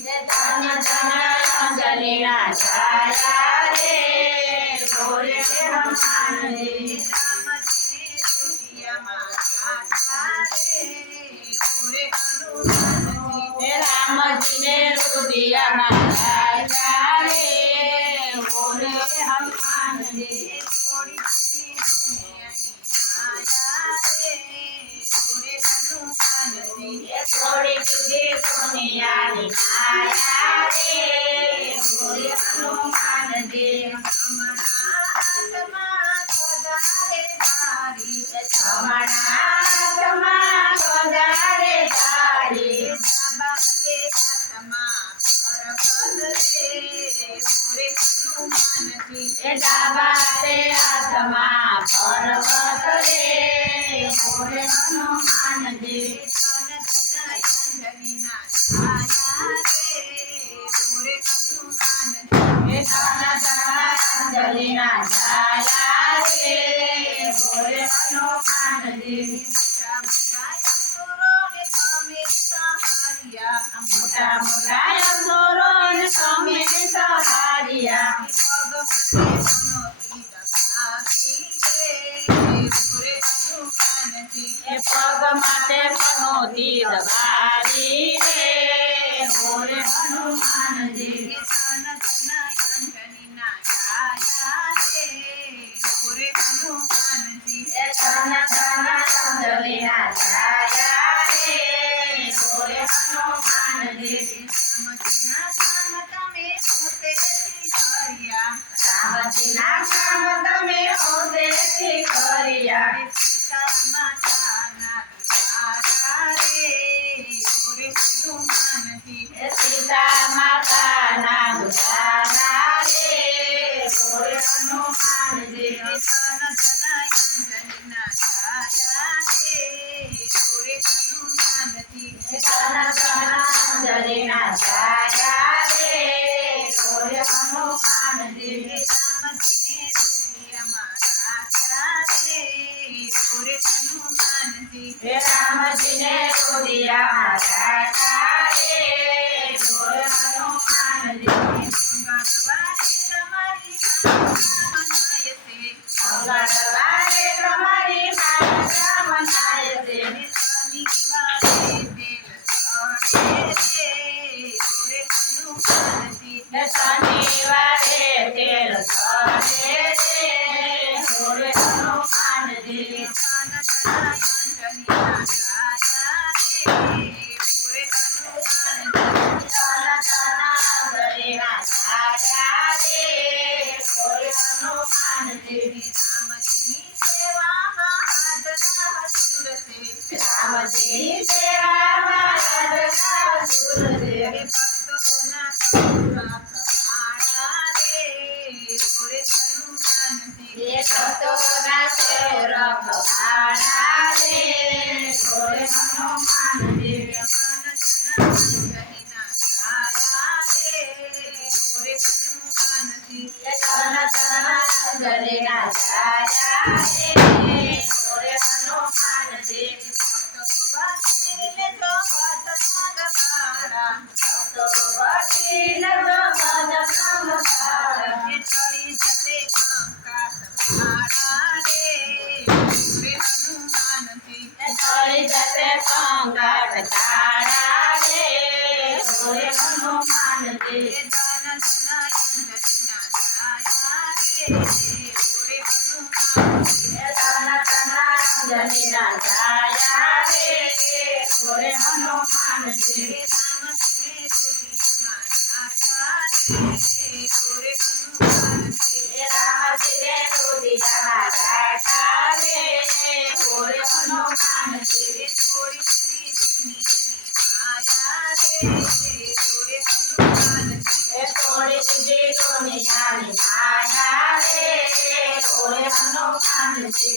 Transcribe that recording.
धन धन अंजनी ना छाया रे मोरे हनुमान जी राम जी ने रुदिया महाराजा रे मोरे हनुमान जी थोड़ी तुझे दुनिया निभाया रे मोरे हनुमान जी बाते आत्मा पर्वत रे मोरे हनुमान जी अंजलि ना छाया रे मोरे हनुमान जी मोटा मोटा असुरो ने समे सहारिया पग माते पनोती दबारी रे मोरे हनुमान जी धन धन अंजलि ना छाया रे मोरे हनुमान जी राम जी ना काम तमे होते करिया सीता माता ना गुजारा रे मोरे हनुमान जी धन धन अंजलि ना छाया रे मोरे हनुमान जी राम जी ने रुदिया महाराजा रे मोरे हनुमान जी मंगलवारे तुम्हारी माता मनाए थे शनिवारे तेल चढ़े रे मोरे हनुमान जी राम जी सेवा ये तो ना से रखवाड़ा रे मोरे हनुमान जी धन धन अंजलि ना छाया रे मोरे हनुमान जी संकट तारा रे मोरे हनुमान जी धन धन अंजलि ना छाया रे मोरे हनुमान जी राम जी ने रुदिया महाराजा रे मोरे हनुमान जी थोड़ी तुझे दुनिया निभाया रे मोरे हनुमान जी